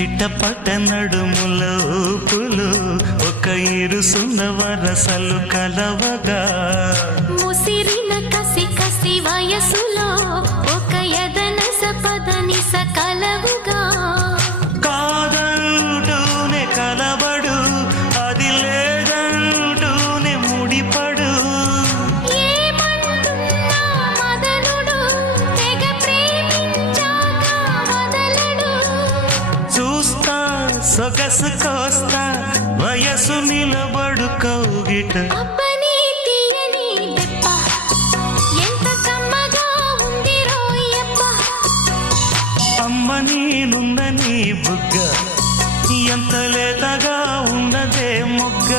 చిట్టపట్ట నడుముల ఊపులు ఒక ఇరుసున్న వరసలు కలవగా ముసిరిన కసి కసి వయసులో ఒక యదనస పదనిస కలవుగా కాదంటూనే కలబడు అది లేదంటూనే ముడిపడు ఏమంటున్నా మదనుడు తెగ ప్రేమించాక వదలడు చూస్తా సొగసు కోస్తా వయసు నిలబడు కౌగిట అబ్బని తీయని దెబ్బ ఎంత కమ్మగా ఉంది రోయప్ప అమ్మ నేనున్న నీ బుగ్గ ఎంత లేతగా ఉన్నదే మొగ్గ